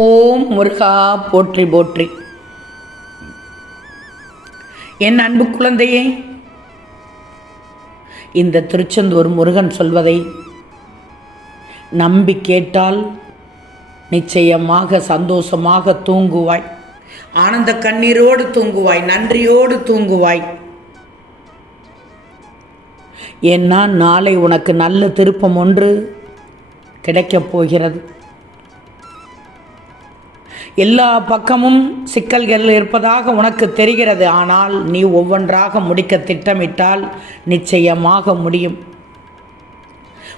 ஓம் முருகா போற்றி போற்றி. என் அன்பு குழந்தையே இந்த திருச்செந்தூர் முருகன் சொல்வதை நம்பி கேட்டால் நிச்சயமாக சந்தோஷமாக தூங்குவாய். ஆனந்த கண்ணீரோடு தூங்குவாய் நன்றியோடு தூங்குவாய். ஏன்னா நாளை உனக்கு நல்ல திருப்பம் ஒன்று கிடைக்கப் போகிறது. எல்லா பக்கமும் சிக்கல்கள் இருப்பதாக உனக்கு தெரிகிறது. ஆனால் நீ ஒவ்வொன்றாக முடிக்க திட்டமிட்டால் நிச்சயமாக முடியும்.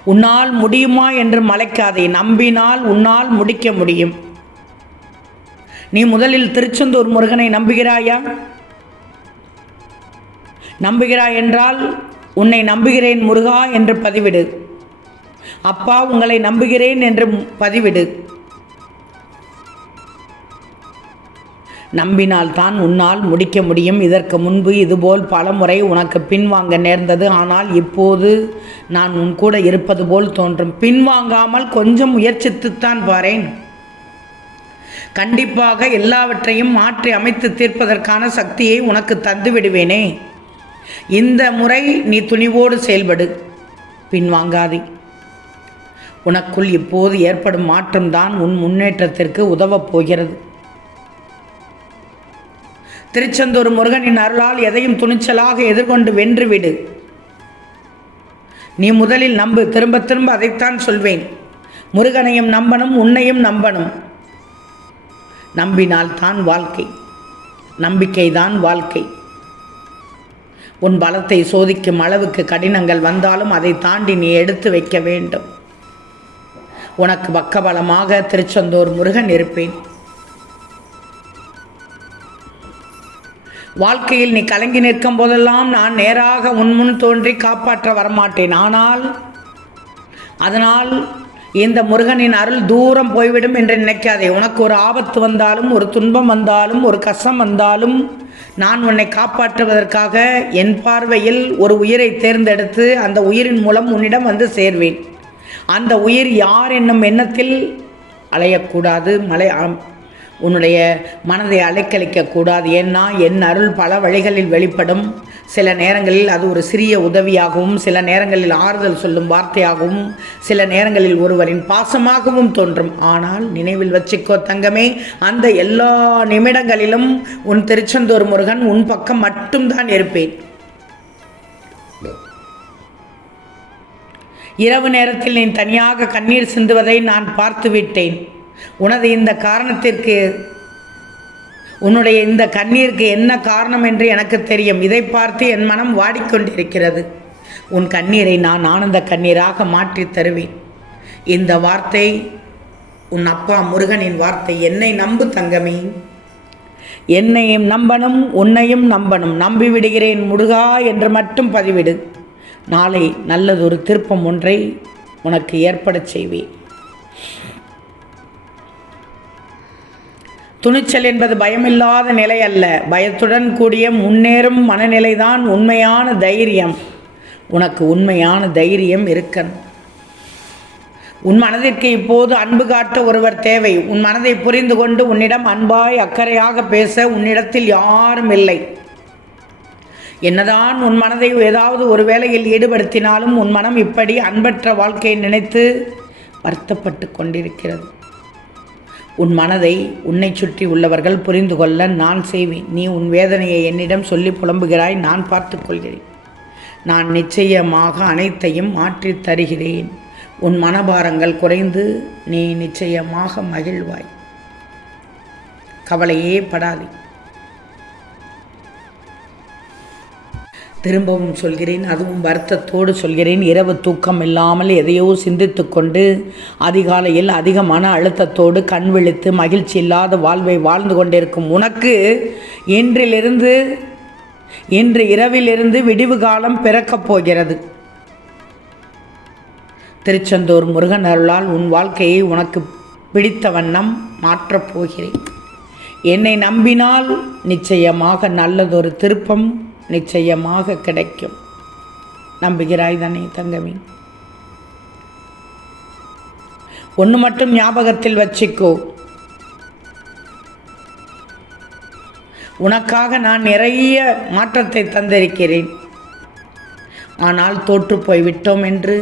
உன்னால் முடியுமா என்று மலைக்காதே. நம்பினால் உன்னால் முடிக்க முடியும். நீ முதலில் திருச்செந்தூர் முருகனை நம்புகிறாயா? நம்புகிறாய் என்றால் உன்னை நம்புகிறேன் முருகா என்று பதிவிடு. அப்பா உங்களை நம்புகிறேன் என்று பதிவிடு. நம்பினால் தான் உன்னால் முடிக்க முடியும். இதற்கு முன்பு இதுபோல் பலமுறை உனக்கு பின்வாங்க நேர்ந்தது. ஆனால் இப்போது நான் உன் கூட இருப்பது போல் தோன்றும். பின்வாங்காமல் கொஞ்சம் முயற்சித்துத்தான் பாரேன். கண்டிப்பாக எல்லாவற்றையும் மாற்றி அமைத்து தீர்ப்பதற்கான சக்தியை உனக்கு தந்து விடுவேனே. இந்த முறை நீ துணிவோடு செயல்படு. பின்வாங்காதே. உனக்குள் இப்போது ஏற்படும் மாற்றம்தான் உன் முன்னேற்றத்திற்கு உதவப் போகிறது. திருச்செந்தூர் முருகனின் அருளால் எதையும் துணிச்சலாக எதிர்கொண்டு வென்றுவிடு. நீ முதலில் நம்பு திரும்ப திரும்ப அதைத்தான் சொல்வேன். முருகனையும் நம்பணும் உன்னையும் நம்பணும். நம்பினால் தான் வாழ்க்கை நம்பிக்கைதான் வாழ்க்கை. உன் பலத்தை சோதிக்கும் அளவுக்கு கடினங்கள் வந்தாலும் அதை தாண்டி நீ எடுத்து வைக்க வேண்டும். உனக்கு பக்கபலமாக திருச்செந்தூர் முருகன் இருப்பேன். வாழ்க்கையில் நீ கலங்கி நிற்கும் போதெல்லாம் நான் நேராக உன் முன் தோன்றி காப்பாற்ற வரமாட்டேன். ஆனால் அதனால் இந்த முருகனின் அருள் தூரம் போய்விடும் என்று நினைக்காதே. உனக்கு ஒரு ஆபத்து வந்தாலும் ஒரு துன்பம் வந்தாலும் ஒரு கஷ்டம் வந்தாலும் நான் உன்னை காப்பாற்றுவதற்காக என் பார்வையில் ஒரு உயிரை தேர்ந்தெடுத்து அந்த உயிரின் மூலம் உன்னிடம் வந்து சேர்வேன். அந்த உயிர் யார் என்னும் எண்ணத்தில் அலையக்கூடாது. மலை உன்னுடைய மனதை அலைக்கழிக்கக்கூடாது. ஏன்னா என் அருள் பல வழிகளில் வெளிப்படும். சில நேரங்களில் அது ஒரு சிறிய உதவியாகவும் சில நேரங்களில் ஆறுதல் சொல்லும் வார்த்தையாகவும் சில நேரங்களில் ஒருவரின் பாசமாகவும் தோன்றும். ஆனால் நினைவில் வச்சுக்கோ தங்கமே அந்த எல்லா நிமிடங்களிலும் உன் திருச்செந்தூர் முருகன் உன் பக்கம் மட்டும்தான் இருப்பேன். இரவு நேரத்தில் நீ தனியாக கண்ணீர் சிந்துவதை நான் பார்த்து விட்டேன் உனது இந்த காரணத்திற்கு உன்னுடைய இந்த கண்ணீருக்கு என்ன காரணம் என்று எனக்கு தெரியும். இதை பார்த்து என் மனம் வாடிக்கொண்டிருக்கிறது. உன் கண்ணீரை நான் ஆனந்த கண்ணீராக மாற்றி தருவேன். இந்த வார்த்தை உன் அப்பா முருகனின் வார்த்தை. என்னை நம்பு தங்கமே. என்னையும் நம்பணும் உன்னையும் நம்பணும். நம்பிவிடுகிறேன் முருகா என்று மட்டும் பதிவிடு. நாளை நல்லதொரு திருப்பம் ஒன்றை உனக்கு ஏற்படச் செய்வேன். துணிச்சல் என்பது பயமில்லாத நிலை அல்ல. பயத்துடன் கூடிய முன்னேறும் மனநிலைதான் உண்மையான தைரியம். உனக்கு உண்மையான தைரியம் இருக்கணும். உன் மனதிற்கு இப்போது அன்பு காட்ட ஒருவர் தேவை. உன் மனதை புரிந்து கொண்டு உன்னிடம் அன்பாய் அக்கறையாக பேச உன்னிடத்தில் யாரும் இல்லை. என்னதான் உன் மனதை ஏதாவது ஒரு வேலையில் ஈடுபடுத்தினாலும் உன் மனம் இப்படி அன்பற்ற வாழ்க்கையை நினைத்து வருத்தப்பட்டு கொண்டிருக்கிறது. உன் மனதை உன்னை சுற்றி உள்ளவர்கள் புரிந்து கொள்ள நான் செய்வேன். நீ உன் வேதனையை என்னிடம் சொல்லி புலம்புகிறாய் நான் பார்த்து கொள்கிறேன். நான் நிச்சயமாக அனைத்தையும் மாற்றித் தருகிறேன். உன் மனபாரங்கள் குறைந்து நீ நிச்சயமாக மகிழ்வாய். கவலையே படாதே. திரும்பவும் சொல்கிறேன் அதுவும் வருத்தத்தோடு சொல்கிறேன். இரவு தூக்கம் இல்லாமல் எதையோ சிந்தித்து கொண்டு அதிகாலையில் அதிக மன அழுத்தத்தோடு கண் விழித்து மகிழ்ச்சி இல்லாத வாழ்வை வாழ்ந்து கொண்டிருக்கும் உனக்கு இன்றிலிருந்து இன்று இரவிலிருந்து விடிவு காலம் பிறக்கப் போகிறது. திருச்செந்தூர் முருகன் அருளால் உன் வாழ்க்கையை உனக்கு பிடித்த வண்ணம் மாற்றப் போகிறேன். என்னை நம்பினால் நிச்சயமாக நல்லதொரு திருப்பம் நிச்சயமாக கிடைக்கும். நம்புகிறாய் தானே தங்கமே? ஒன்று மட்டும் ஞாபகத்தில் வச்சுக்கோ. உனக்காக நான் நிறைய மாற்றத்தை தந்திருக்கிறேன். ஆனால் தோற்று போய்விட்டோம் என்று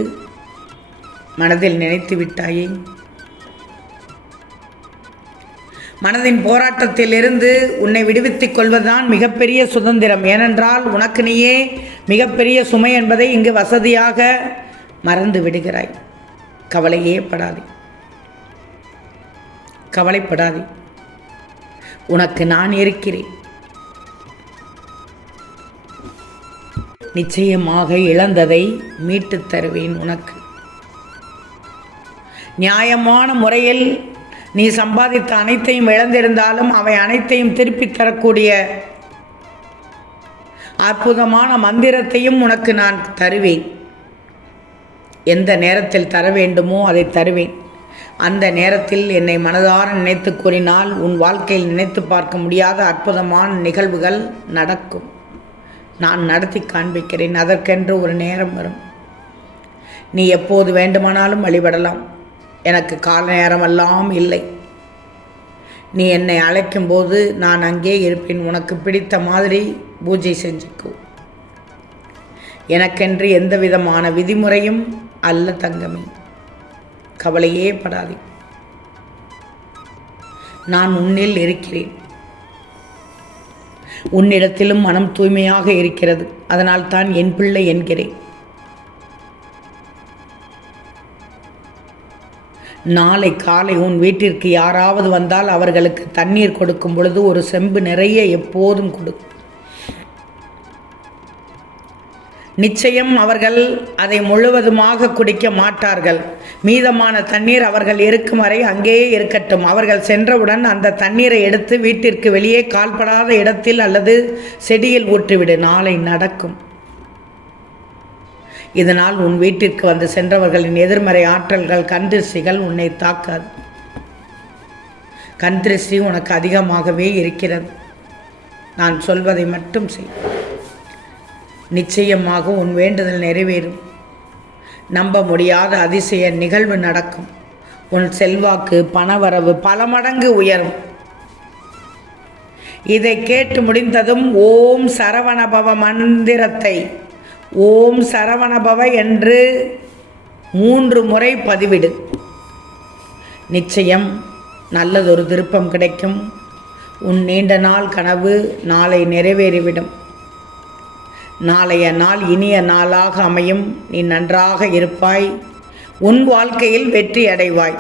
மனதில் நினைத்து விட்டாயே? மனதின் போராட்டத்திலிருந்து உன்னை விடுவித்துக் கொள்வதுதான் மிகப்பெரிய சுதந்திரம். ஏனென்றால் உனக்கு நீயே மிகப்பெரிய சுமை என்பதை இங்கு வசதியாக மறந்து விடுகிறாய். கவலையே படாதே. கவலைப்படாதே. உனக்கு நான் இருக்கிறேன். நிச்சயமாக இழந்ததை மீட்டுத் தருவேன் உனக்கு. நியாயமான முறையில் நீ சம்பாதித்த அனைத்தையும் இழந்திருந்தாலும் அவை அனைத்தையும் திருப்பித் தரக்கூடிய அற்புதமான மந்திரத்தையும் உனக்கு நான் தருவேன். எந்த நேரத்தில் தர வேண்டுமோ அதை தருவேன். அந்த நேரத்தில் என்னை மனதார நினைத்து கூறினால் உன் வாழ்க்கையில் நினைத்து பார்க்க முடியாத அற்புதமான நிகழ்வுகள் நடக்கும். நான் நடத்தி காண்பிக்கிறேன் அதற்கென்று ஒரு நேரம் வரும். நீ எப்போது வேண்டுமானாலும் வழிபடலாம். எனக்கு கால நேரமெல்லாம் இல்லை. நீ என்னை அழைக்கும்போது நான் அங்கே இருப்பேன். உனக்கு பிடித்த மாதிரி பூஜை செஞ்சுக்கோ. எனக்கென்று எந்த விதமான விதிமுறையும் அல்ல தங்கமே. கவலையே படாதே. நான் உன்னில் இருக்கிறேன். உன்னிடத்திலும் மனம் தூய்மையாக இருக்கிறது. அதனால் தான் என் பிள்ளை என்கிறேன். நாளை காலை உன் வீட்டிற்கு யாராவது வந்தால் அவர்களுக்கு தண்ணீர் கொடுக்கும் பொழுது ஒரு செம்பு நிறைய எப்போதும் கொடு. நிச்சயம் அவர்கள் அதை முழுவதுமாக குடிக்க மாட்டார்கள். மீதமான தண்ணீர் அவர்கள் இருக்கும் வரை அங்கேயே இருக்கட்டும். அவர்கள் சென்றவுடன் அந்த தண்ணீரை எடுத்து வீட்டிற்கு வெளியே கால்படாத இடத்தில் அல்லது செடியில் ஊற்றிவிடு. நாளை நடக்கும். இதனால் உன் வீட்டிற்கு வந்து சென்றவர்களின் எதிர்மறை ஆற்றல்கள் கந்திருஷ்டிகள் உன்னை தாக்காது. கந்திருஷ்டி உனக்கு அதிகமாகவே இருக்கிறது. நான் சொல்வதை மட்டும் செய். நிச்சயமாக உன் வேண்டுதல் நிறைவேறும். நம்ப முடியாத அதிசய நிகழ்வு நடக்கும். உன் செல்வாக்கு பணவரவு பல மடங்கு உயரும். இதை கேட்டு முடிந்ததும் ஓம் சரவணபவ மந்திரத்தை ஓம் சரவணபவ என்று மூன்று முறை பதிவிடு. நிச்சயம் நல்லதொரு திருப்பம் கிடைக்கும். உன் நீண்ட நாள் கனவு நாளை நிறைவேறிவிடும். நாளைய நாள் இனிய நாளாக அமையும். நீ நன்றாக இருப்பாய். உன் வாழ்க்கையில் வெற்றி அடைவாய்.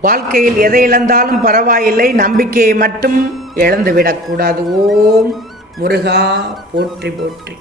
வாழ்க்கையில் எதை இழந்தாலும் பரவாயில்லை. நம்பிக்கையை மட்டும் இழந்துவிடக்கூடாது. ஓம் முருகா போற்றி போற்றி.